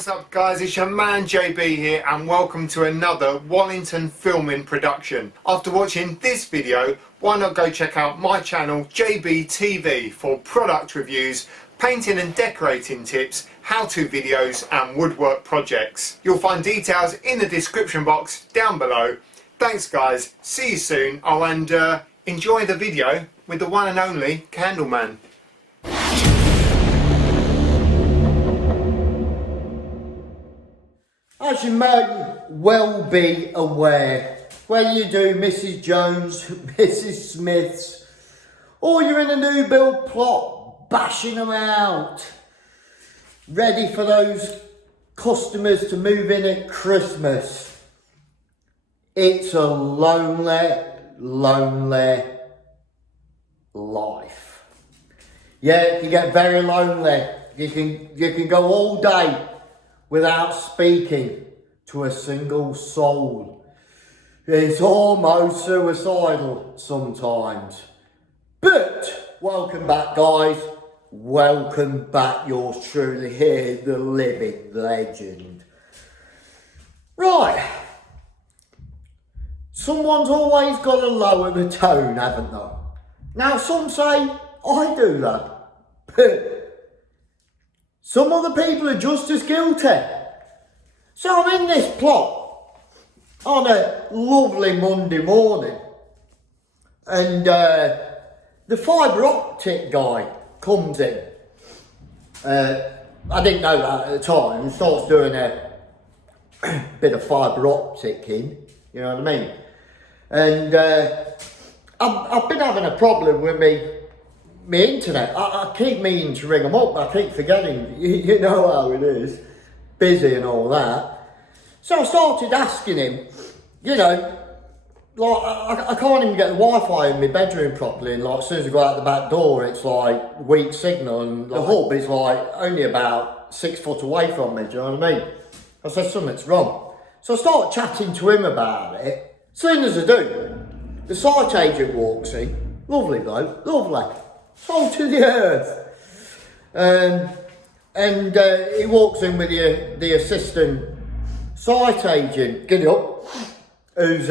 what's up guys, it's your man JB here and welcome to another Wallington Filming production. After watching this video, why not go check out my channel JB TV for product reviews, painting and decorating tips, how-to videos and woodwork projects. You'll find details in the description box down below. Thanks guys, see you soon. Oh, and enjoy the video with the one and only Candleman. As you may well be aware, whether you do Mrs. Jones, Mrs. Smith's, or you're in a new build plot, bashing them out, ready for those customers to move in at Christmas, it's a lonely, lonely life. Yeah, it can get very lonely. You can go all day without speaking to a single soul. It's almost suicidal sometimes. But welcome back guys, welcome back, yours truly here, the living legend. Right, someone's always got to lower the tone, haven't they? Now some say I do that, but some other people are just as guilty. So I'm in this plot on a lovely Monday morning and the fibre optic guy comes in. I didn't know that at the time. He starts doing a bit of fibre optic in, you know what I mean? And I've been having a problem with my internet. I keep meaning to ring them up, but I keep forgetting. You know how it is, busy and all that. So I started asking him, you know, like I can't even get the Wi-Fi in my bedroom properly, and like as soon as I go out the back door it's like weak signal, and the hub is like only about 6 foot away from me, do you know what I mean? I said something's wrong. So I start chatting to him about it. As soon as I do, the site agent walks in, lovely bloke, lovely, salt to the earth. And he walks in with the assistant site agent, get up, who's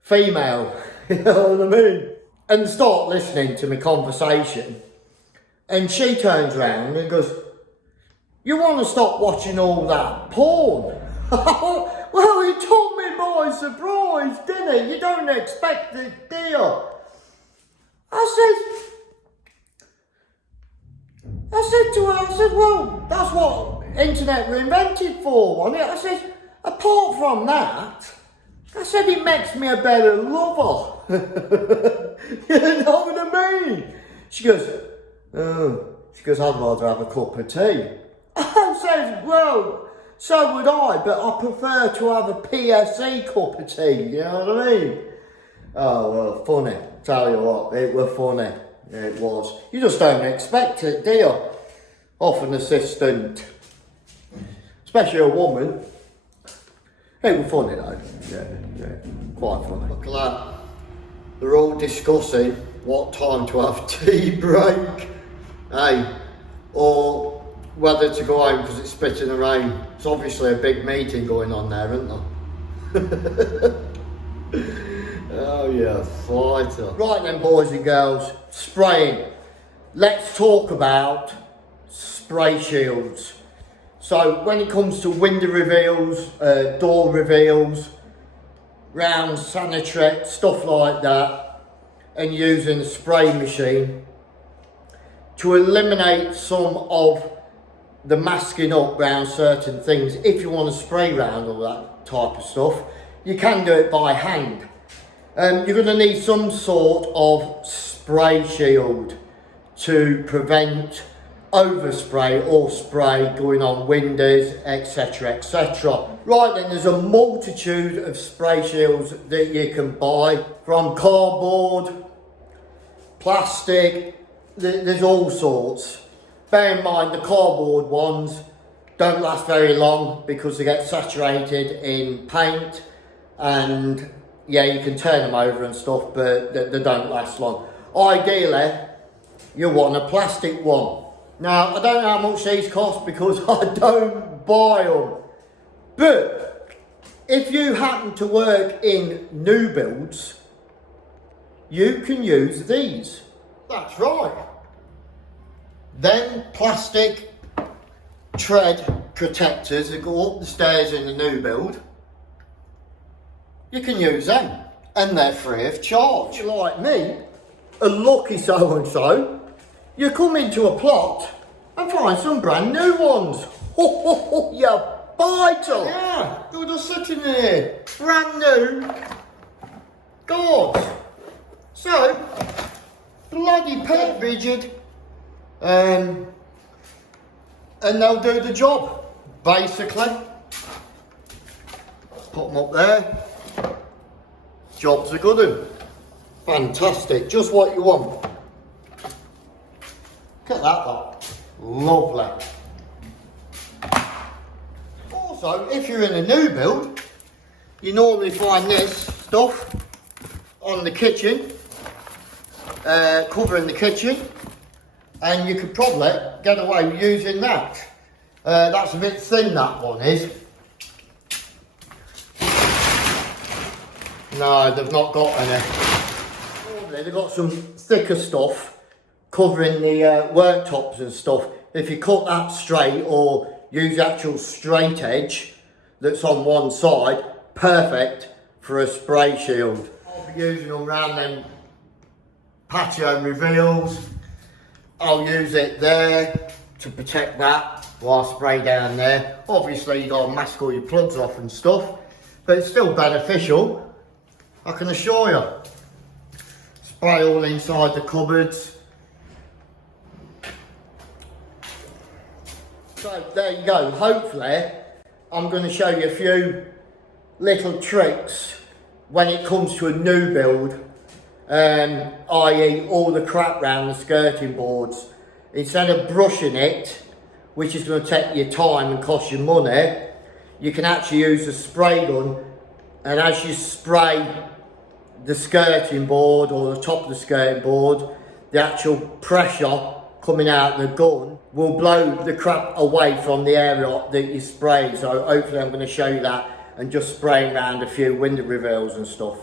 female, you know what I mean? And start listening to my conversation. And she turns around and goes, "You want to stop watching all that porn?" Well, he took me by surprise, didn't he? You don't expect it, do you? I said to her, well, that's what internet were invented for, wasn't it? I said, apart from that, I said it makes me a better lover. You know what I mean? She goes, I'd rather have a cup of tea. I said, well, so would I, but I prefer to have a PSE cup of tea, you know what I mean? Oh, well, funny. Tell you what, it was funny. It was. You just don't expect it, do you? Off an assistant. Especially a woman. It was funny though. Yeah. Quite funny. Look at that. They're all discussing what time to have tea break. Hey, or whether to go home because it's spitting the rain. It's obviously a big meeting going on there, isn't there? Oh yeah, fighter. Right then boys and girls, spraying. Let's talk about spray shields. So when it comes to window reveals, door reveals, round sanitary, stuff like that, and using a spray machine to eliminate some of the masking up round certain things, if you want to spray round all that type of stuff, you can do it by hand. You're going to need some sort of spray shield to prevent overspray or spray going on windows, etc, etc. Right then, there's a multitude of spray shields that you can buy, from cardboard, plastic, there's all sorts. Bear in mind the cardboard ones don't last very long because they get saturated in paint, and yeah, you can turn them over and stuff, but they don't last long. Ideally, you want a plastic one. Now, I don't know how much these cost because I don't buy them. But if you happen to work in new builds, you can use these. That's right. Them plastic tread protectors that go up the stairs in the new build, you can use them and they're free of charge. If you're like me, a lucky so-and-so, you come into a plot and find some brand new ones. You buy them. Yeah, you're just sitting there, brand new. God. So, bloody pet rigid. And they'll do the job, basically. Put them up there. Job's a good one. Fantastic, just what you want. Look at that lot. Lovely. Also, if you're in a new build, you normally find this stuff on the kitchen, covering the kitchen, and you could probably get away with using that. That's a bit thin, that one is. No, they've not got any. They've got some thicker stuff covering the worktops and stuff. If you cut that straight or use actual straight edge that's on one side, perfect for a spray shield. I'll be using them around them patio reveals. I'll use it there to protect that while I spray down there. Obviously you've got to mask all your plugs off and stuff, but it's still beneficial, I can assure you. Spray all inside the cupboards. So there you go. Hopefully I'm going to show you a few little tricks when it comes to a new build, i.e. all the crap around the skirting boards. Instead of brushing it, which is going to take you time and cost you money, you can actually use a spray gun, and as you spray the skirting board or the top of the skirting board, the actual pressure coming out the gun will blow the crap away from the area that you spray. So hopefully I'm going to show you that and just spraying around a few window reveals and stuff.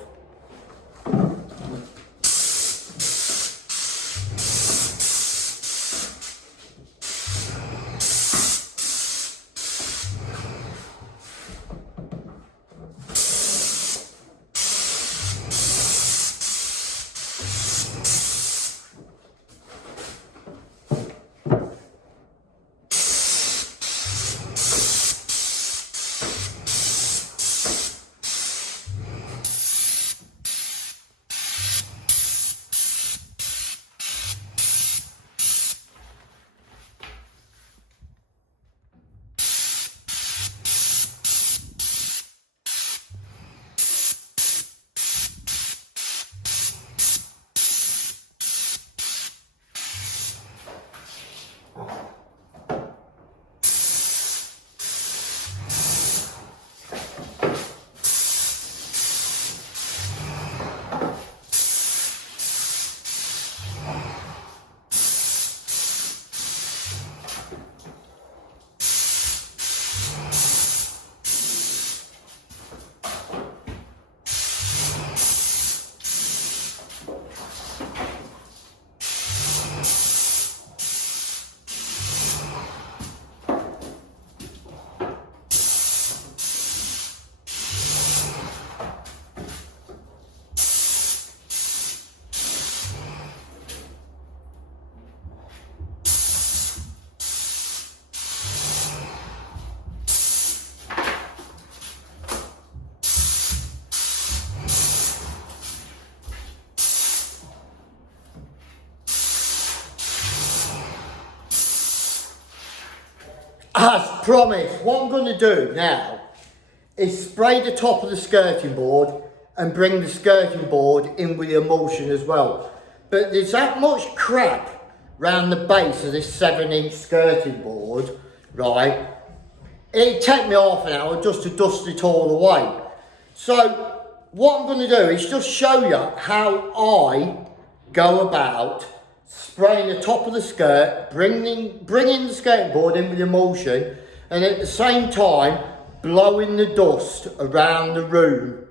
As promised, what I'm going to do now is spray the top of the skirting board and bring the skirting board in with the emulsion as well. But there's that much crap round the base of this 7-inch skirting board, right? It'd take me half an hour just to dust it all away. So what I'm going to do is just show you how I go about spraying the top of the skirt, bringing the skirting board in with emulsion, and at the same time blowing the dust around the room,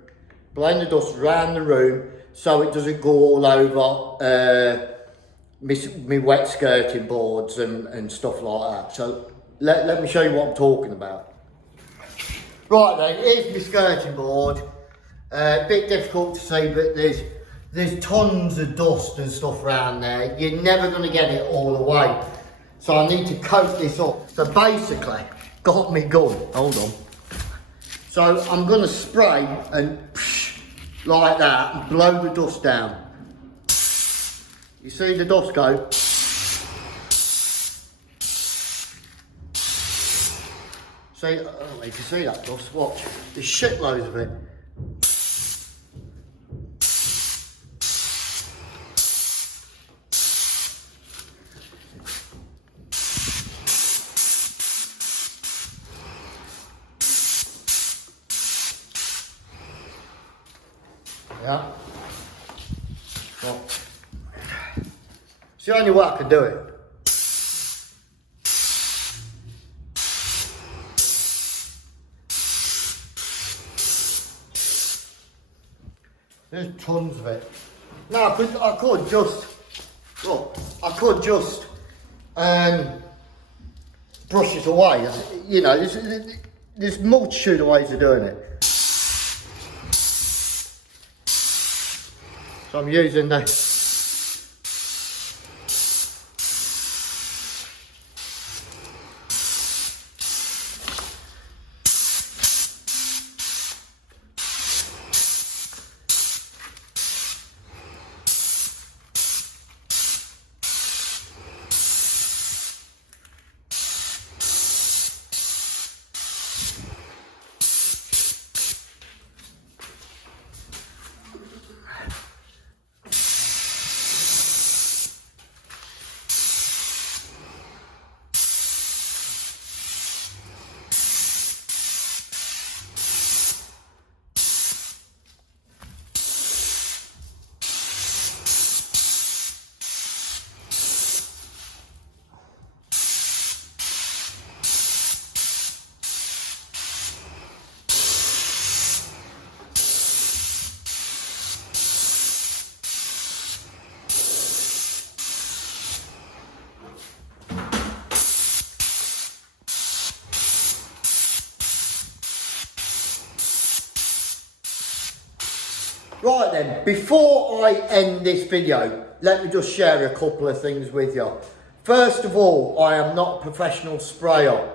so it doesn't go all over me wet skirting boards and stuff like that. So let me show you what I'm talking about. Right then, here's my skirting board. A bit difficult to see, but there's tons of dust and stuff around there. You're never going to get it all away. So I need to coat this up. So basically, got me gun. Hold on. So I'm going to spray and like that and blow the dust down. You see the dust go? See, I don't know if you can see that dust. Watch. There's shitloads of it. Yeah. Well, it's the only way I can do it. There's tons of it. Now I could just brush it away. You know, there's a multitude of ways of doing it. So I'm using the Right then, before I end this video, let me just share a couple of things with you. First of all, I am not a professional sprayer,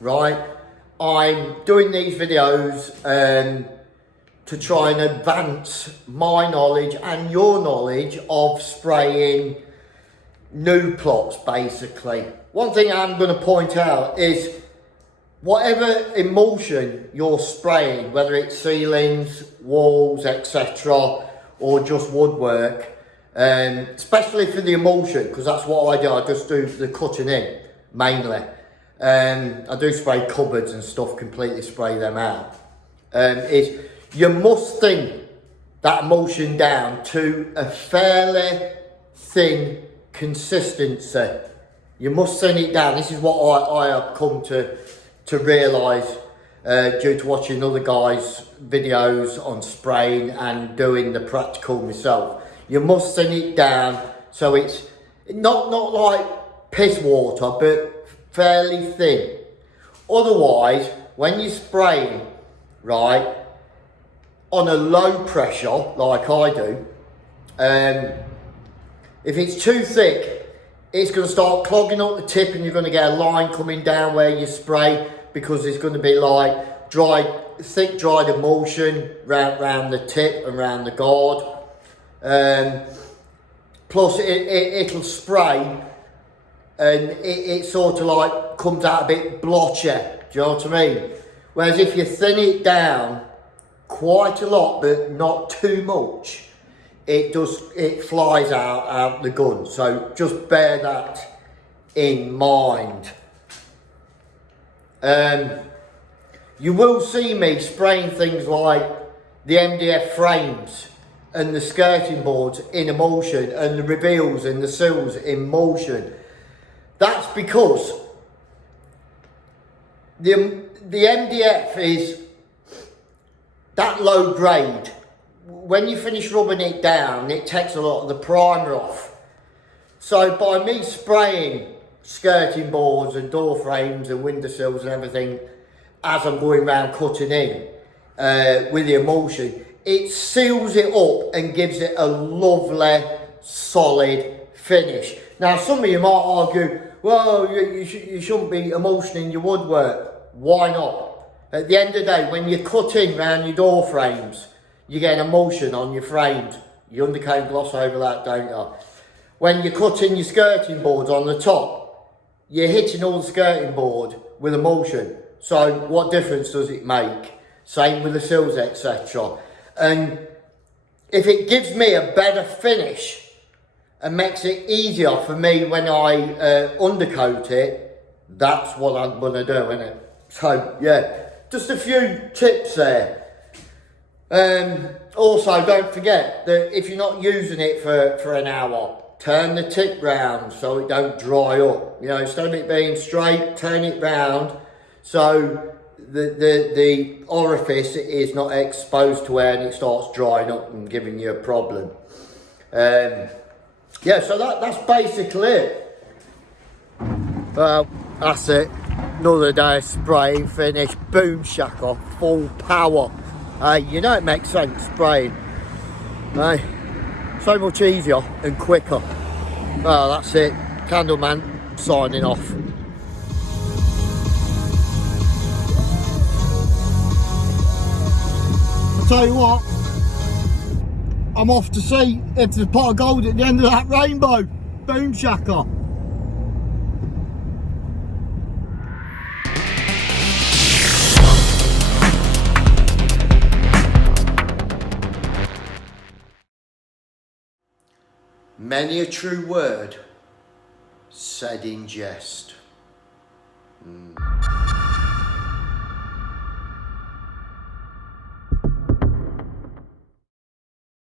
right? I'm doing these videos to try and advance my knowledge and your knowledge of spraying new plots, basically. One thing I'm going to point out is whatever emulsion you're spraying, whether it's ceilings, walls, etc., or just woodwork, especially for the emulsion, because that's what I do. I just do the cutting in, mainly. I do spray cupboards and stuff, completely spray them out. Is you must thin that emulsion down to a fairly thin consistency. You must thin it down. This is what I have come to realise due to watching other guys' videos on spraying and doing the practical myself. You must thin it down so it's not like piss water, but fairly thin. Otherwise, when you're spraying, right, on a low pressure, like I do, if it's too thick, it's going to start clogging up the tip and you're going to get a line coming down where you spray, because there's going to be like thick dried emulsion round the tip and round the guard. Plus it'll spray and it sort of like comes out a bit blotchy, do you know what I mean? Whereas if you thin it down quite a lot but not too much, it flies out the gun. So just bear that in mind. You will see me spraying things like the MDF frames and the skirting boards in emulsion and the reveals and the sills in motion. That's because the MDF is that low grade. When you finish rubbing it down, it takes a lot of the primer off. So by me spraying skirting boards and door frames and windowsills and everything as I'm going around cutting in with the emulsion, it seals it up and gives it a lovely solid finish. Now some of you might argue, well, you shouldn't be emulsioning your woodwork. Why not? At the end of the day, when you're cutting around your door frames, you get an emulsion on your frames. You undercoat gloss over that, don't you? When you're cutting your skirting boards on the top, you're hitting all the skirting board with emulsion. So what difference does it make? Same with the sills, etc. And if it gives me a better finish and makes it easier for me when I undercoat it, that's what I'm gonna do, innit? So yeah, just a few tips there. Also, don't forget that if you're not using it for an hour, turn the tip round so it don't dry up. You know, instead of it being straight, turn it round so the orifice is not exposed to air and it starts drying up and giving you a problem. Yeah, so that's basically it. Well, that's it. Another day of spraying, finish, boom shaka, full power. You know it makes sense, spraying. So much easier and quicker. Well, that's it. Candleman signing off. I'll tell you what, I'm off to see if there's a pot of gold at the end of that rainbow. Boom shaka. Many a true word said in jest.